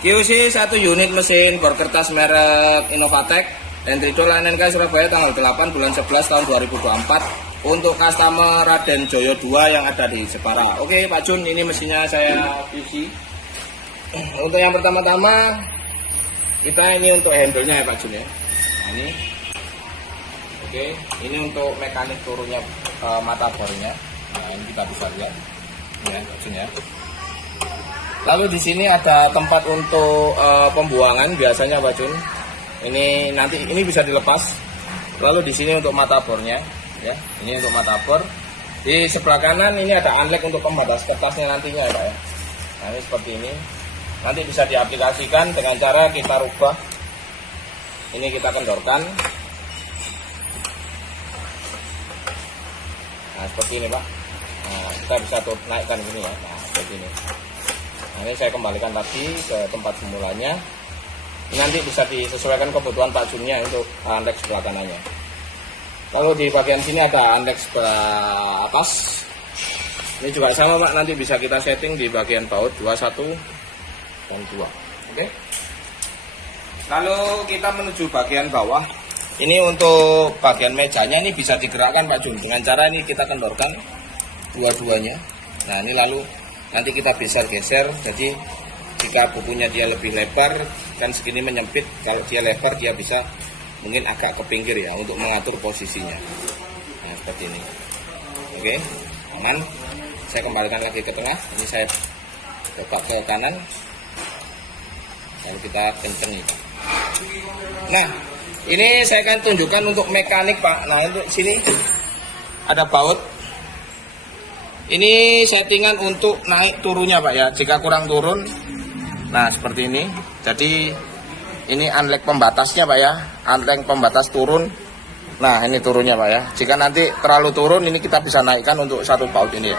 QC 1 unit mesin bor kertas merek Innovatek Entridol NNK Surabaya tanggal 8 bulan 11 tahun 2024 untuk customer Raden Joyo 2 yang ada di Jepara. Oke Pak Jun, ini mesinnya saya QC. Untuk yang pertama-tama kita ini untuk handle-nya ya Pak Jun ya. Nah, ini. Oke, ini untuk mekanik turunnya mata bornya. Nah, ini kita bisa lihat. Ya, Pak Jun ya. Lalu di sini ada tempat untuk pembuangan biasanya Pak Jun. Ini nanti ini bisa dilepas. Lalu di sini untuk mata bornya, ya. Ini untuk mata bor. Di sebelah kanan ini ada unlock untuk pembatas kertasnya nantinya ya Pak ya. Nah, ini seperti ini. Nanti bisa diaplikasikan dengan cara kita rubah. Ini kita kendorkan. Nah, seperti ini Pak. Nah, kita bisa naikkan gini ya. Nah, seperti ini. Nah, ini saya kembalikan tadi ke tempat semulanya. Ini nanti bisa disesuaikan kebutuhan Pak Junnya untuk unlock sebelah kanannya. Lalu di bagian sini ada unlock sebelah atas. Ini juga sama Pak, nanti bisa kita setting di bagian baut 21 dan 2. Oke. Lalu kita menuju bagian bawah. Ini untuk bagian mejanya ini bisa digerakkan Pak Jun dengan cara ini kita kendorkan dua-duanya. Nah, ini lalu nanti kita bisa geser, jadi jika bukunya dia lebih lebar dan segini menyempit, kalau dia lebar dia bisa mungkin agak ke pinggir ya untuk mengatur posisinya. Nah, seperti ini. Oke, aman. Saya kembalikan lagi ke tengah. Ini saya coba ke kanan. Lalu kita kenceng ini. Nah, ini saya akan tunjukkan untuk mekanik Pak. Nah, untuk sini ada baut. Ini settingan untuk naik turunnya Pak ya. Jika kurang turun, nah seperti ini. Jadi ini unlock pembatasnya Pak ya. Unlock pembatas turun. Nah ini turunnya Pak ya. Jika nanti terlalu turun, ini kita bisa naikkan untuk satu baut ini ya.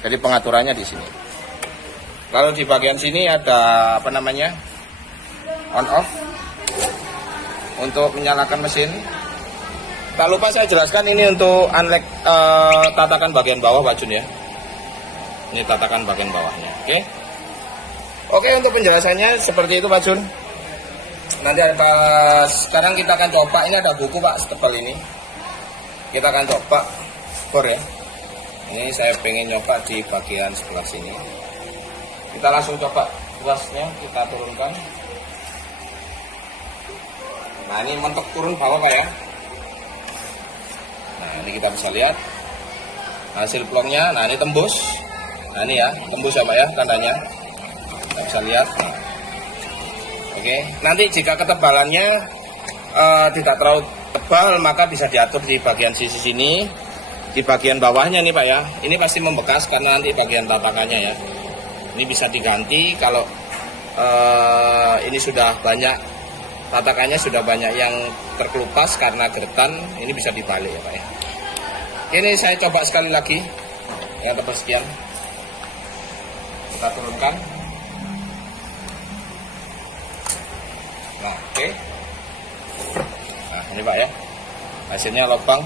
Jadi pengaturannya di sini. Lalu di bagian sini ada apa namanya, on off untuk menyalakan mesin. Tak lupa saya jelaskan ini untuk unlock tatakan bagian bawah Pak Jun ya. Ini tatakan bagian bawahnya. Oke, untuk penjelasannya seperti itu Pak Jun. Nanti ada sekarang kita akan coba, ini ada buku Pak setebal ini. Kita akan coba bor ya. Ini saya pengen nyoba di bagian sebelah sini. Kita langsung coba tuasnya, kita turunkan. Nah, ini mentok turun bawah Pak ya. Nah, ini kita bisa lihat hasil plongnya. Nah, ini tembus. Nah ini ya, tembus ya Pak ya, tandanya. Kita bisa lihat. Oke, nanti jika ketebalannya tidak terlalu tebal, maka bisa diatur di bagian sisi sini. Di bagian bawahnya nih Pak ya, ini pasti membekas karena nanti bagian tatakannya ya. Ini bisa diganti kalau ini sudah banyak, tatakannya sudah banyak yang terkelupas karena gertan, ini bisa dibalik ya Pak ya. Ini saya coba sekali lagi, yang tebal sekian. Kita turunkan. Nah, oke. Nah, ini Pak ya. Hasilnya lubang.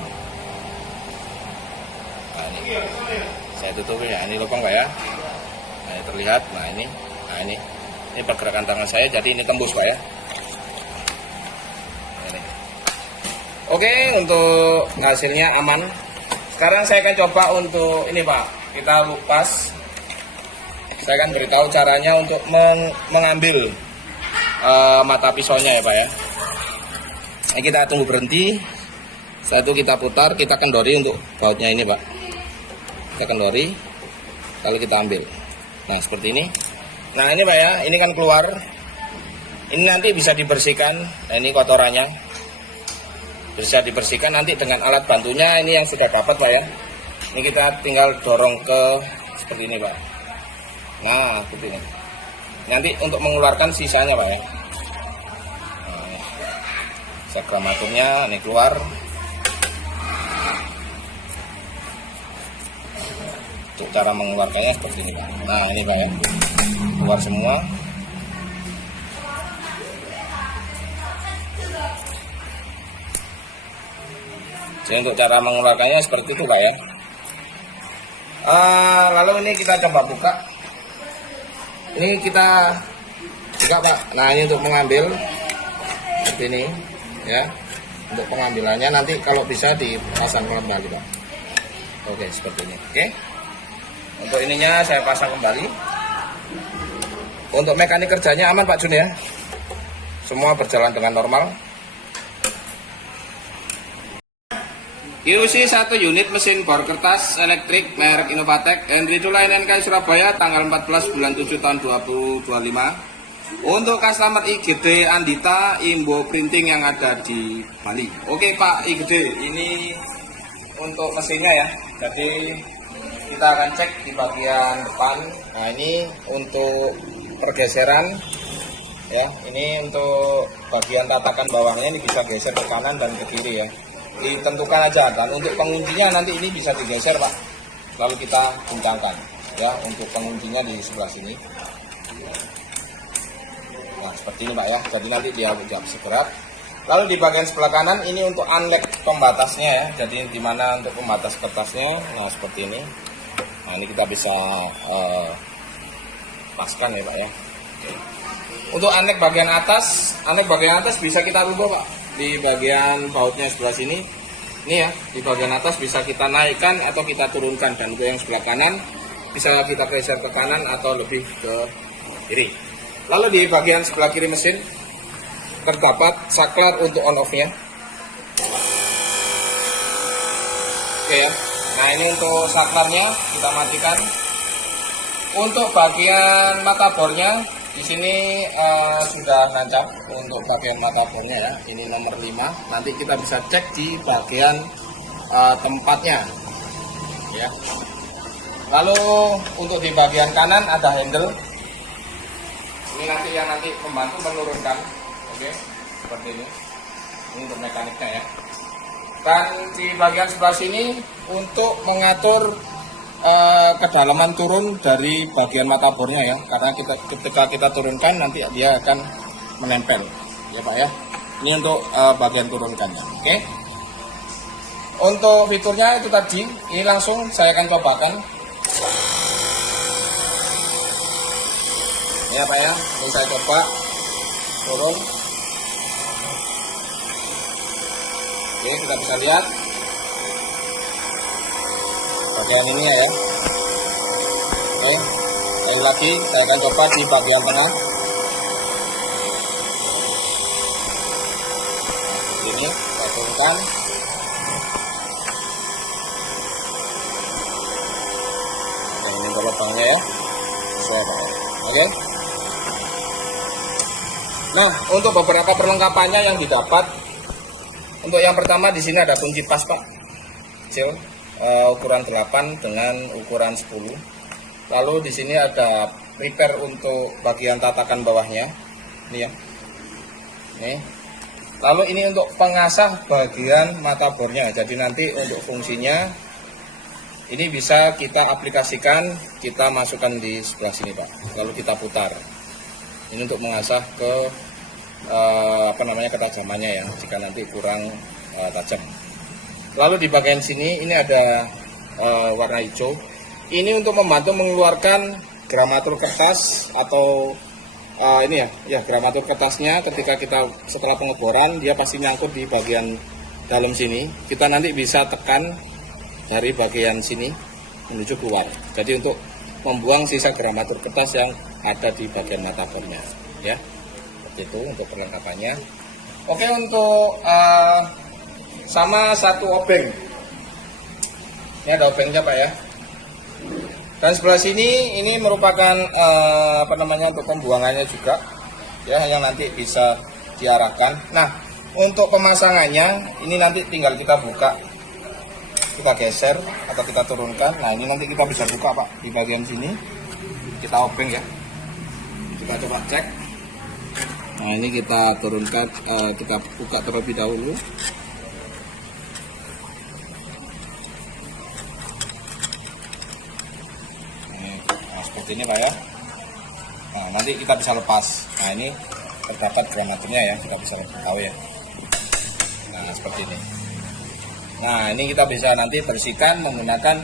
Nah, ini. Saya tutupi ya. Ini lubang Pak ya. Nah, ini terlihat. Nah, ini. Nah, ini. Ini pergerakan tangan saya jadi ini tembus Pak ya. Ini. Oke, untuk hasilnya aman. Sekarang saya akan coba untuk ini Pak. Kita lupas. Saya akan beritahu caranya untuk mengambil mata pisaunya ya Pak ya. Ini kita tunggu berhenti. Setelah itu kita putar, kita kendori untuk bautnya ini Pak. Kita kendori, lalu kita ambil. Nah seperti ini. Nah ini Pak ya, ini kan keluar. Ini nanti bisa dibersihkan. Nah ini kotorannya. Bisa dibersihkan nanti dengan alat bantunya ini yang sudah dapat Pak ya. Ini kita tinggal dorong ke seperti ini Pak. Nah, seperti ini. Nanti untuk mengeluarkan sisanya Pak ya. Nah, segramatumnya ini keluar. Untuk cara mengeluarkannya seperti ini Pak. Nah, ini Pak ya. Keluar semua. Jadi untuk cara mengeluarkannya seperti itu Pak ya. Lalu ini kita coba buka. Ini kita buka Pak. Nah ini untuk mengambil seperti ini ya. Untuk pengambilannya nanti kalau bisa dipasang kembali Pak. Oke seperti ini. Oke. Untuk ininya saya pasang kembali. Untuk mekanik kerjanya aman Pak Jun ya. Semua berjalan dengan normal. QC 1 unit mesin bor kertas elektrik merek Innovatek Henry Dula NNK Surabaya tanggal 14 bulan 7 tahun 2025 untuk customer IGD Andita Imbo Printing yang ada di Bali. Oke Pak IGD, ini untuk mesinnya ya, jadi kita akan cek di bagian depan. Nah ini untuk pergeseran ya, ini untuk bagian tatakan bawahnya ini bisa geser ke kanan dan ke kiri ya, ditentukan aja. Dan untuk penguncinya nanti ini bisa digeser Pak, lalu kita kencangkan ya. Untuk penguncinya di sebelah sini, nah seperti ini Pak ya, jadi nanti dia bergerak. Lalu di bagian sebelah kanan ini untuk unlock pembatasnya ya, jadi dimana untuk pembatas kertasnya, nah seperti ini. Nah ini kita bisa paskan ya Pak ya. Untuk unlock bagian atas bisa kita rubah Pak. Di bagian bautnya sebelah sini, ini ya, di bagian atas bisa kita naikkan atau kita turunkan. Dan untuk yang sebelah kanan bisa kita geser ke kanan atau lebih ke kiri. Lalu di bagian sebelah kiri mesin terdapat saklar untuk on off-nya. Oke ya. Nah ini untuk saklarnya kita matikan. Untuk bagian mata bornya di sini sudah nancap untuk bagian mata bornya ya. Ini nomor 5. Nanti kita bisa cek di bagian tempatnya ya. Lalu untuk di bagian kanan ada handle. Ini nanti yang membantu menurunkan. Oke, seperti ini. Ini untuk mekaniknya ya. Dan di bagian sebelah sini untuk mengatur kedalaman turun dari bagian mata bornya ya, karena ketika kita turunkan nanti dia akan menempel ya Pak ya. Ini untuk bagian turunkannya. Oke. Untuk fiturnya itu tadi, ini langsung saya akan cobakan ya Pak ya. Ini saya coba turun. Oke, kita bisa lihat bagian ini ya. Oke, sekali lagi saya akan coba di bagian tengah. Ini saya turunkan. Nah, ini untuk lubangnya ya. Oke. Nah, untuk beberapa perlengkapannya yang didapat, untuk yang pertama di sini ada kunci pas Pak, kecil. Ukuran 8 dengan ukuran 10. Lalu di sini ada repair untuk bagian tatakan bawahnya. Ini ya. Nih. Lalu ini untuk pengasah bagian mata bornya. Jadi nanti untuk fungsinya ini bisa kita aplikasikan, kita masukkan di sebelah sini Pak. Lalu kita putar. Ini untuk mengasah ke ketajamannya ya, jika nanti kurang tajam. Lalu di bagian sini ini ada warna hijau. Ini untuk membantu mengeluarkan gramatur kertas atau ini ya gramatur kertasnya. Ketika kita setelah pengeboran dia pasti nyangkut di bagian dalam sini. Kita nanti bisa tekan dari bagian sini menuju keluar. Jadi untuk membuang sisa gramatur kertas yang ada di bagian mata bornya ya. Seperti itu untuk perlengkapannya. Oke, untuk sama satu obeng. Ini ada obengnya Pak ya. Dan sebelah sini ini merupakan untuk pembuangannya juga ya, yang nanti bisa diarahkan. Nah, untuk pemasangannya ini nanti tinggal kita buka, kita geser atau kita turunkan. Nah, ini nanti kita bisa buka Pak di bagian sini. Kita obeng ya. Kita coba cek. Nah, ini kita turunkan, kita buka terlebih dahulu. Seperti ini Pak ya. Nah nanti kita bisa lepas. Nah ini terdapat gramaturnya ya, kita bisa tahu ya. Nah seperti ini. Nah ini kita bisa nanti bersihkan menggunakan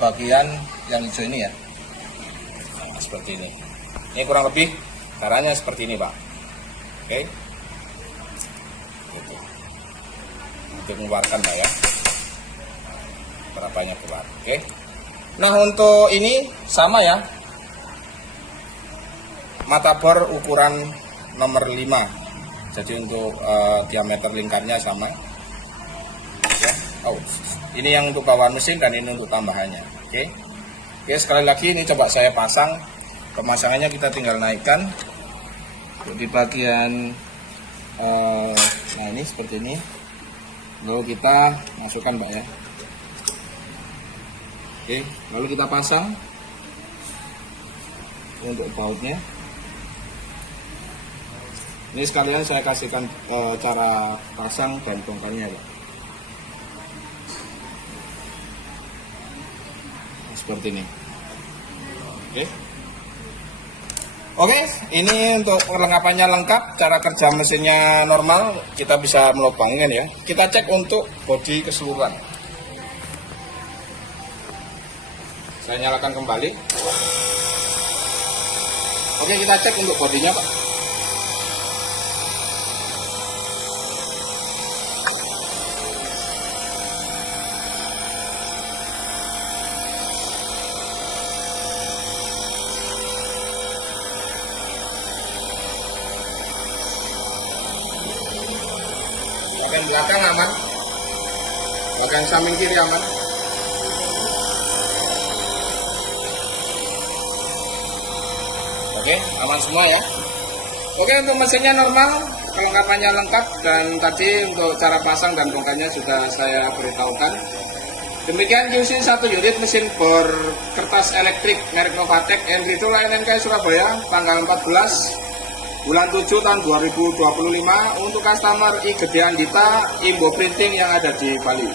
bagian yang hijau ini ya. Nah, seperti ini. Ini kurang lebih Caranya seperti ini, Pak. Oke. Gitu. Untuk mengeluarkan, Pak ya. Berapanya keluar. Oke. Nah, untuk ini sama ya. Mata bor ukuran nomor 5. Jadi untuk diameter lingkarnya sama. Ya. Oh, ini yang untuk bawaan mesin dan ini untuk tambahannya. Oke. Oke, sekali lagi ini coba saya pasang. Pemasangannya kita tinggal naikkan. Di bagian nah ini seperti ini, lalu kita masukkan, Pak ya. Oke, lalu kita pasang untuk bautnya. Ini sekalian saya kasihkan cara pasang dan bongkarnya, Pak. Seperti ini. Oke. Oke, ini untuk perlengkapannya lengkap, cara kerja mesinnya normal, kita bisa melubangin ya. Kita cek untuk bodi keseluruhan. Saya nyalakan kembali. Oke, kita cek untuk bodinya, Pak. Bagian belakang aman, bagian samping kiri aman. Oke, aman semua ya. Oke, untuk mesinnya normal, kelengkapannya lengkap, dan tadi untuk cara pasang dan bongkarnya sudah saya beritahukan. Demikian QC 1 unit mesin bor kertas elektrik merek Novatek Enrito LNK Surabaya tanggal 14 bulan 7 tahun 2025 untuk customer I Gede Andita Imbo Printing yang ada di Bali.